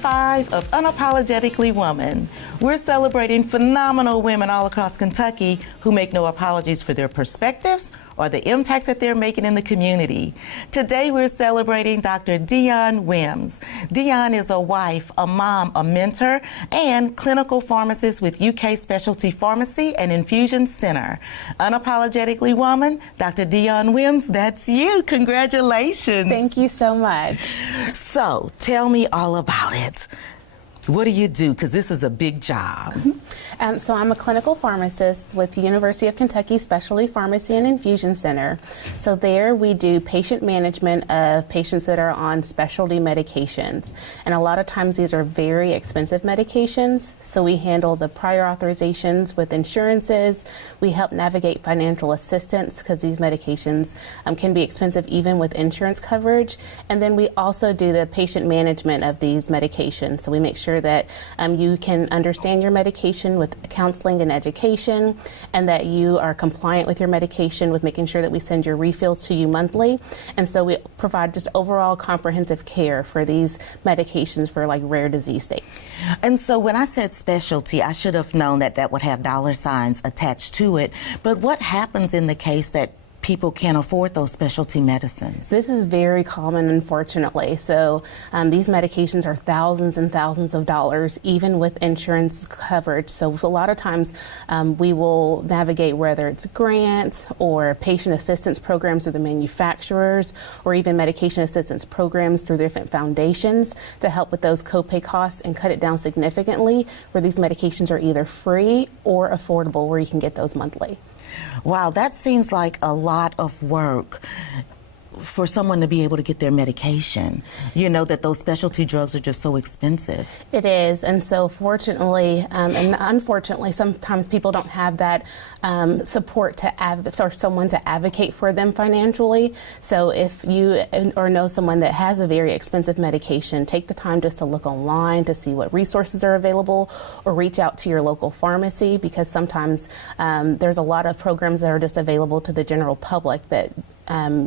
5 of Unapologetically Woman. We're celebrating phenomenal women all across Kentucky who make no apologies for their perspectives or the impacts that they're making in the community. Today we're celebrating Dr. Dionne Wims. Dionne is a wife, a mom, a mentor, and clinical pharmacist with UK Specialty Pharmacy and Infusion Center. Unapologetically Woman, Dr. Dionne Wims, that's you. Congratulations. Thank you so much. So, tell me all about it. What do you do? Because this is a big job. So I'm a clinical pharmacist with the University of Kentucky Specialty Pharmacy and Infusion Center. So there we do patient management of patients that are on specialty medications. And a lot of times these are very expensive medications. So we handle the prior authorizations with insurances. We help navigate financial assistance because these medications can be expensive even with insurance coverage. And then we also do the patient management of these medications. So we make sure that you can understand your medication with counseling and education, and that you are compliant with your medication, with making sure that we send your refills to you monthly. And so we provide just overall comprehensive care for these medications for like rare disease states. And so when I said specialty, I should have known that that would have dollar signs attached to it. But what happens in the case that people can't afford those specialty medicines? This is very common, unfortunately. So these medications are thousands and thousands of dollars, even with insurance coverage. So a lot of times we will navigate whether it's grants or patient assistance programs through the manufacturers, or even medication assistance programs through different foundations to help with those copay costs and cut it down significantly, where these medications are either free or affordable, where you can get those monthly. Wow, that seems like a lot of work for someone to be able to get their medication. You know that those specialty drugs are just so expensive. It is, and so fortunately and unfortunately, sometimes people don't have that support to or someone to advocate for them financially. So if you or know someone that has a very expensive medication, take the time just to look online to see what resources are available, or reach out to your local pharmacy, because sometimes there's a lot of programs that are just available to the general public that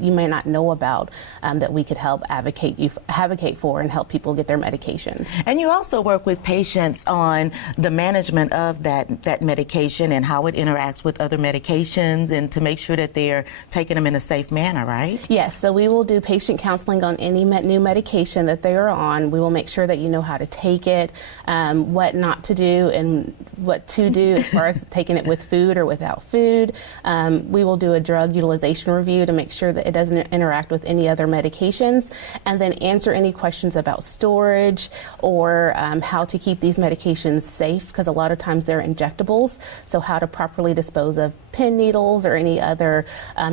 you may not know about, that we could help advocate for and help people get their medications. And you also work with patients on the management of that medication and how it interacts with other medications, and to make sure that they're taking them in a safe manner, right? Yes, so we will do patient counseling on any new medication that they are on. We will make sure that you know how to take it, what not to do, and what to do as far as taking it with food or without food. We will do a drug utilization review to make sure that it doesn't interact with any other medications, and then answer any questions about storage or how to keep these medications safe, because a lot of times they're injectables, so how to properly dispose of pen needles or any other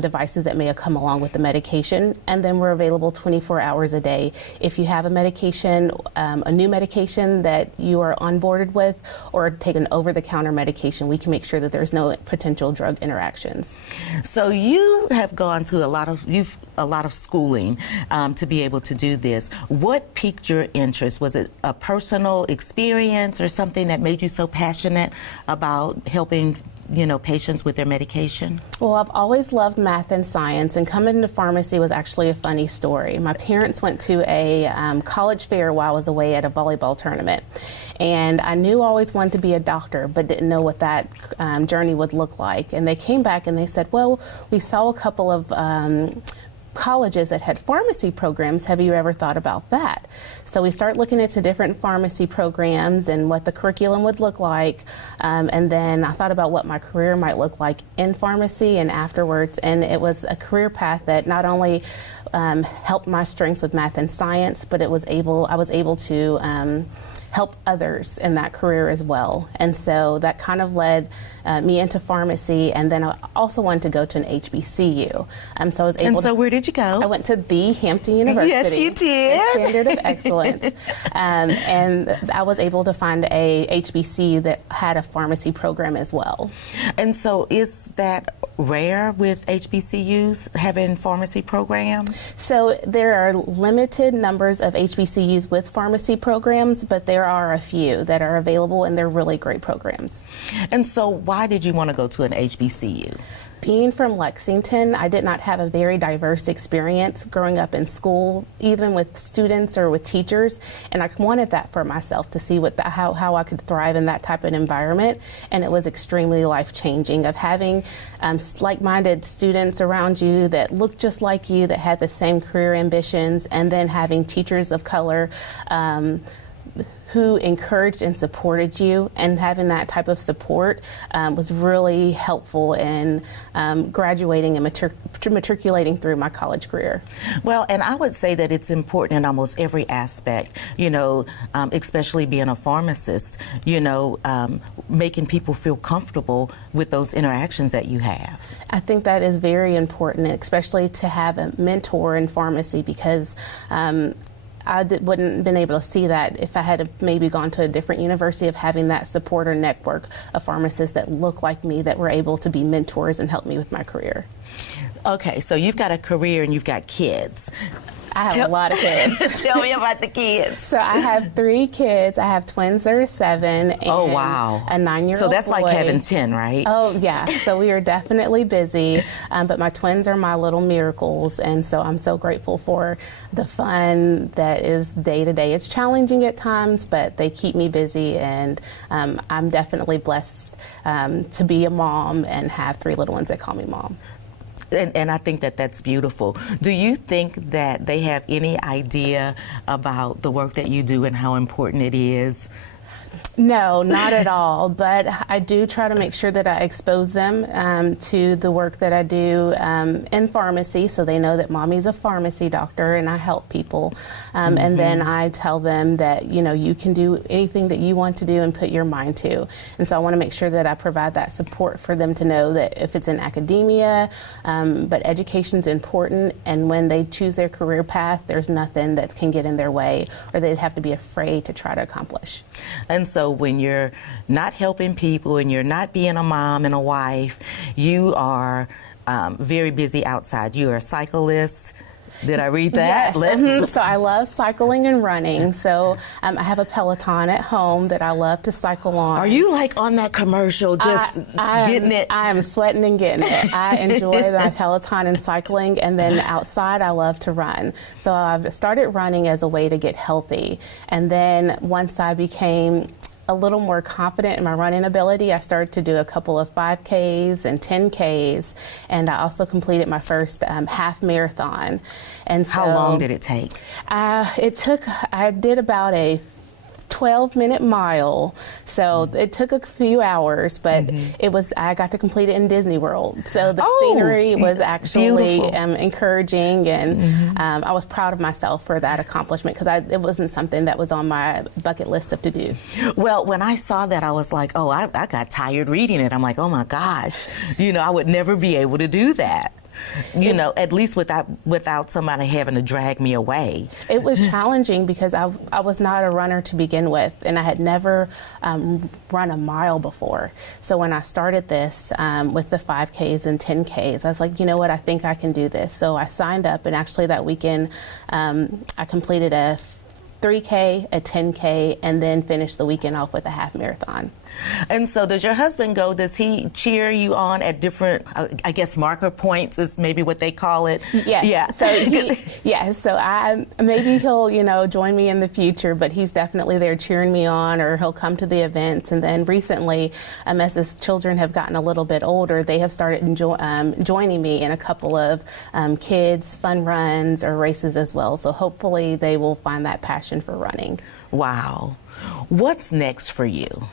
devices that may have come along with the medication. And then we're available 24 hours a day. If you have a medication, a new medication that you are onboarded with, or take an over-the-counter medication, we can make sure that there's no potential drug interactions. So you have gone to a lot of schooling to be able to do this. What piqued your interest? Was it a personal experience or something that made you so passionate about helping patients with their medication? Well, I've always loved math and science, and coming into pharmacy was actually a funny story. My parents went to a college fair while I was away at a volleyball tournament, and I knew I always wanted to be a doctor, but didn't know what that journey would look like. And they came back and they said, well, we saw a couple of colleges that had pharmacy programs. Have you ever thought about that? So we start looking into different pharmacy programs and what the curriculum would look like. And then I thought about what my career might look like in pharmacy and afterwards. And it was a career path that not only helped my strengths with math and science, but I was able to help others in that career as well. And so that kind of led me into pharmacy, and then I also wanted to go to an HBCU. So I was able. And so where did you go? I went to the Hampton University. Yes, you did. Standard of Excellence. And I was able to find a HBCU that had a pharmacy program as well. And so is that rare with HBCUs having pharmacy programs? So there are limited numbers of HBCUs with pharmacy programs, but there are a few that are available, and they're really great programs. And so why did you want to go to an HBCU? Being from Lexington, I did not have a very diverse experience growing up in school, even with students or with teachers, and I wanted that for myself to see how I could thrive in that type of environment, and it was extremely life-changing of having like-minded students around you that looked just like you, that had the same career ambitions, and then having teachers of color who encouraged and supported you, and having that type of support was really helpful in graduating and matriculating through my college career. Well, and I would say that it's important in almost every aspect, you know, especially being a pharmacist, you know, making people feel comfortable with those interactions that you have. I think that is very important, especially to have a mentor in pharmacy, because wouldn't have been able to see that if I had maybe gone to a different university, of having that support or network of pharmacists that look like me, that were able to be mentors and help me with my career. Okay, so you've got a career and you've got kids. I have a lot of kids. Tell me about the kids. So I have 3 kids. I have twins that are 7 and oh, wow. a 9-year-old So that's boy. like having 10, right? Oh, yeah. So we are definitely busy, but my twins are my little miracles, and so I'm so grateful for the fun that is day to day. It's challenging at times, but they keep me busy, and I'm definitely blessed to be a mom and have 3 little ones that call me mom. And I think that that's beautiful. Do you think that they have any idea about the work that you do and how important it is? No, not at all. But I do try to make sure that I expose them to the work that I do in pharmacy, so they know that mommy's a pharmacy doctor and I help people. And then I tell them that, you know, you can do anything that you want to do and put your mind to. And so I want to make sure that I provide that support for them to know that if it's in academia, but education's important, and when they choose their career path, there's nothing that can get in their way or they'd have to be afraid to try to accomplish. And so when you're not helping people and you're not being a mom and a wife, you are very busy outside. You're a cyclist. Did I read that? Yes. So I love cycling and running. So I have a Peloton at home that I love to cycle on. Are you like on that commercial, just getting it? I am sweating and getting it. I enjoy my Peloton and cycling, and then outside I love to run. So I've started running as a way to get healthy. And then once I became a little more confident in my running ability, I started to do a couple of 5Ks and 10Ks, and I also completed my first half marathon. And so, how long did it take? I did about a 12-minute mile, so it took a few hours, but I got to complete it in Disney World. So the scenery was actually encouraging, and I was proud of myself for that accomplishment, because it wasn't something that was on my bucket list of to do. Well, when I saw that, I was like, oh, I got tired reading it. I'm like, oh my gosh, you know, I would never be able to do that. You know, at least without somebody having to drag me away. It was challenging because I was not a runner to begin with, and I had never run a mile before. So when I started this with the 5Ks and 10Ks, I was like, you know what, I think I can do this. So I signed up, and actually that weekend I completed a 3K, a 10K, and then finished the weekend off with a half marathon. And so does your husband go, does he cheer you on at different, I guess, marker points is maybe what they call it? Yes. Yeah. So maybe he'll, you know, join me in the future, but he's definitely there cheering me on, or he'll come to the events. And then recently, as his children have gotten a little bit older, they have started joining me in a couple of kids' fun runs or races as well. So hopefully they will find that passion for running. Wow. What's next for you?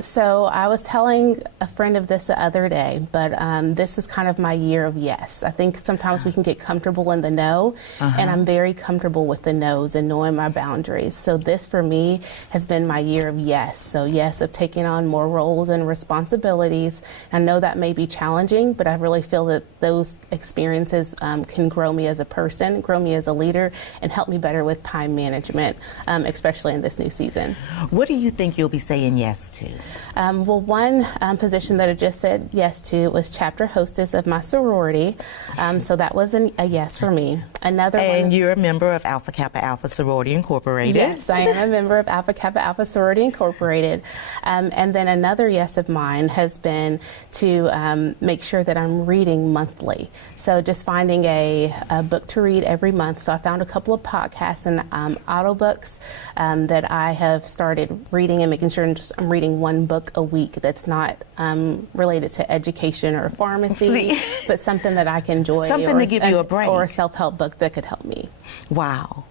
So I was telling a friend of this the other day, but this is kind of my year of yes. I think sometimes we can get comfortable in the no, and I'm very comfortable with the no's and knowing my boundaries. So this for me has been my year of yes. So yes, of taking on more roles and responsibilities. I know that may be challenging, but I really feel that those experiences can grow me as a person, grow me as a leader, and help me better with time management, especially in this new season. What do you think you'll be saying yes to? to? Well, one position that I just said yes to was chapter hostess of my sorority. So that was a yes for me. Another And one. you're a member of Alpha Kappa Alpha Sorority Incorporated. Yes, I am a member of Alpha Kappa Alpha Sorority Incorporated. And then another yes of mine has been to make sure that I'm reading monthly. So just finding a book to read every month. So I found a couple of podcasts and audiobooks that I have started reading and making sure I'm reading one book a week that's not related to education or pharmacy, but something that I can enjoy. Something to give you a break. Or a self-help book that could help me. Wow.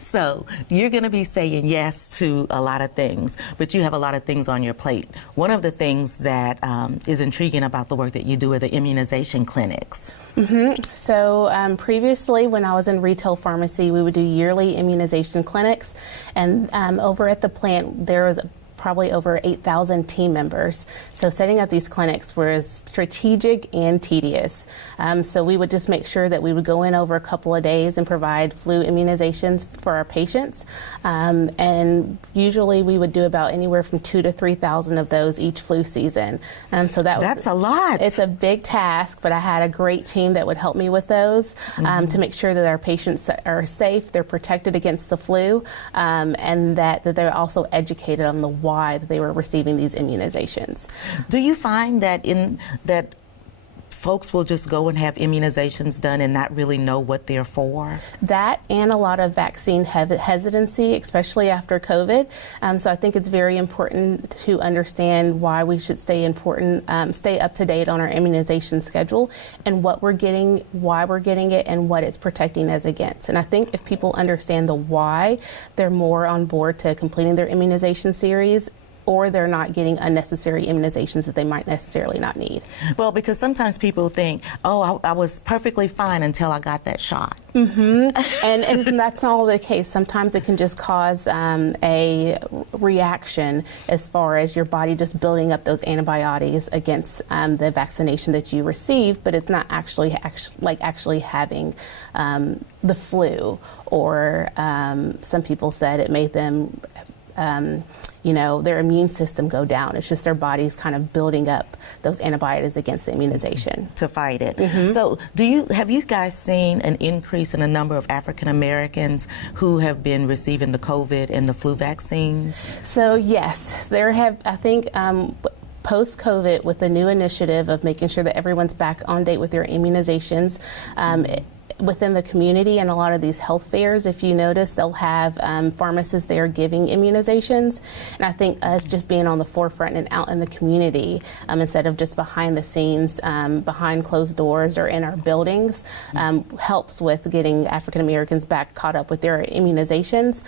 So you're going to be saying yes to a lot of things, but you have a lot of things on your plate. One of the things that is intriguing about the work that you do are the immunization clinics. Mm-hmm. So previously, when I was in retail pharmacy, we would do yearly immunization clinics, and over at the plant, there was probably over 8,000 team members. So setting up these clinics was strategic and tedious. So we would just make sure that we would go in over a couple of days and provide flu immunizations for our patients. And usually we would do about anywhere from 2,000 to 3,000 of those each flu season. So that's a lot. It's a big task, but I had a great team that would help me with those to make sure that our patients are safe, they're protected against the flu, and that they're also educated on the why that they were receiving these immunizations. Do you find that that folks will just go and have immunizations done and not really know what they're for? That and a lot of vaccine hesitancy, especially after COVID. So I think it's very important to understand why we should stay up to date on our immunization schedule and what we're getting, why we're getting it, and what it's protecting us against. And I think if people understand the why, they're more on board to completing their immunization series, or they're not getting unnecessary immunizations that they might necessarily not need. Well, because sometimes people think, oh, I was perfectly fine until I got that shot. Mm-hmm. and that's not all the case. Sometimes it can just cause a reaction as far as your body just building up those antibodies against the vaccination that you received, but it's not actually having the flu, or some people said it made them their immune system go down. It's just their body's kind of building up those antibodies against the immunization. To fight it. Mm-hmm. So have you guys seen an increase in the number of African Americans who have been receiving the COVID and the flu vaccines? So yes, there have, I think, post-COVID, with the new initiative of making sure that everyone's back on date with their immunizations, within the community and a lot of these health fairs, if you notice, they'll have pharmacists there giving immunizations. And I think us just being on the forefront and out in the community, instead of just behind the scenes, behind closed doors or in our buildings, helps with getting African Americans back caught up with their immunizations,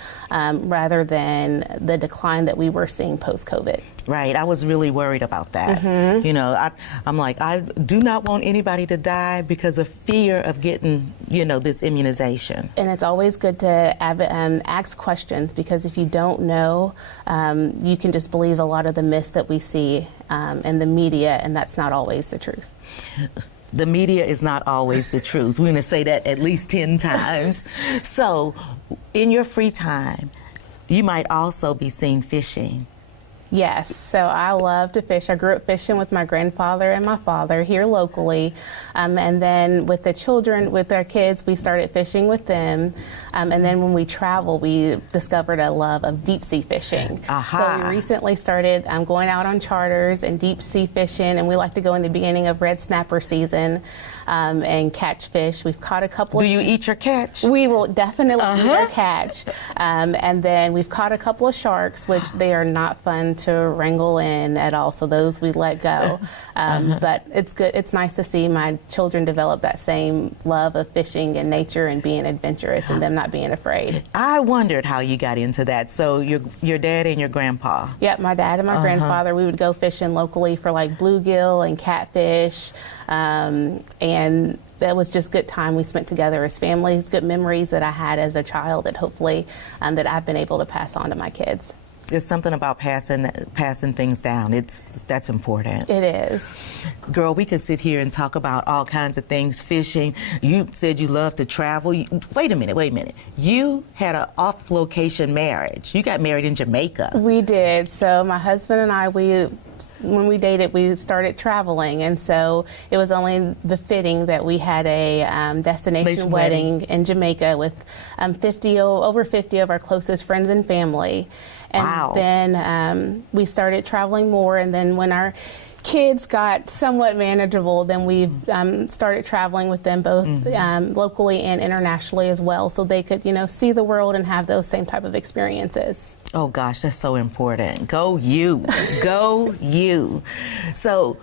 rather than the decline that we were seeing post-COVID. Right. I was really worried about that. Mm-hmm. I'm like, I do not want anybody to die because of fear of getting this immunization. And it's always good to ask questions, because if you don't know, you can just believe a lot of the myths that we see in the media, and that's not always the truth. The media is not always the truth. We're going to say that at least 10 times. So, in your free time, you might also be seen fishing. Yes, so I love to fish. I grew up fishing with my grandfather and my father here locally, and then with the children, with our kids, we started fishing with them, and then when we travel, we discovered a love of deep sea fishing. So we recently started going out on charters and deep sea fishing, and we like to go in the beginning of red snapper season and catch fish. We've caught a couple. Do you eat your catch? We will definitely eat our catch, and then we've caught a couple of sharks, which they are not fun to wrangle in at all, so those we let go. But it's good. It's nice to see my children develop that same love of fishing and nature and being adventurous and them not being afraid. I wondered how you got into that. So your dad and your grandpa? Yep, my dad and my grandfather, we would go fishing locally for like bluegill and catfish, and that was just good time we spent together as families, good memories that I had as a child that hopefully that I've been able to pass on to my kids. There's something about passing things down. That's important. It is. Girl, we could sit here and talk about all kinds of things. Fishing. You said you love to travel. Wait a minute. You had an off-location marriage. You got married in Jamaica. We did. So my husband and I, when we dated, we started traveling, and so it was only befitting that we had a destination wedding in Jamaica with over 50 of our closest friends and family. And wow. Then we started traveling more, and then when our kids got somewhat manageable, then we started traveling with them both locally and internationally as well, so they could, see the world and have those same type of experiences. Oh gosh, that's so important. Go you. Go you. So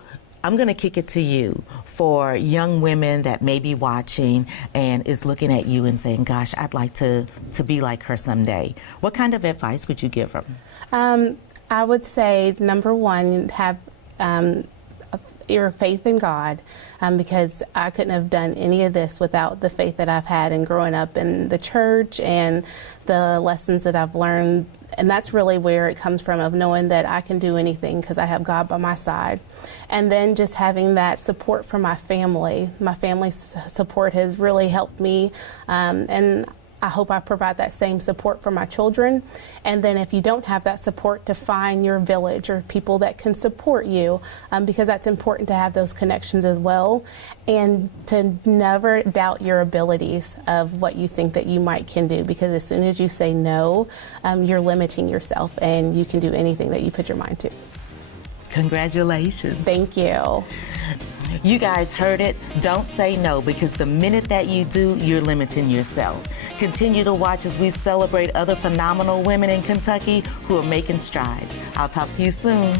I'm going to kick it to you for young women that may be watching and is looking at you and saying, gosh, I'd like to be like her someday. What kind of advice would you give them? I would say, number one, have your faith in God, because I couldn't have done any of this without the faith that I've had in growing up in the church and the lessons that I've learned. And that's really where it comes from, of knowing that I can do anything because I have God by my side. And then just having that support from my family. My family's support has really helped me, and I hope I provide that same support for my children. And then if you don't have that support, to find your village or people that can support you, because that's important to have those connections as well. And to never doubt your abilities of what you think that you can do, because as soon as you say no, you're limiting yourself, and you can do anything that you put your mind to. Congratulations. Thank you. You guys heard it. Don't say no, because the minute that you do, you're limiting yourself. Continue to watch as we celebrate other phenomenal women in Kentucky who are making strides. I'll talk to you soon.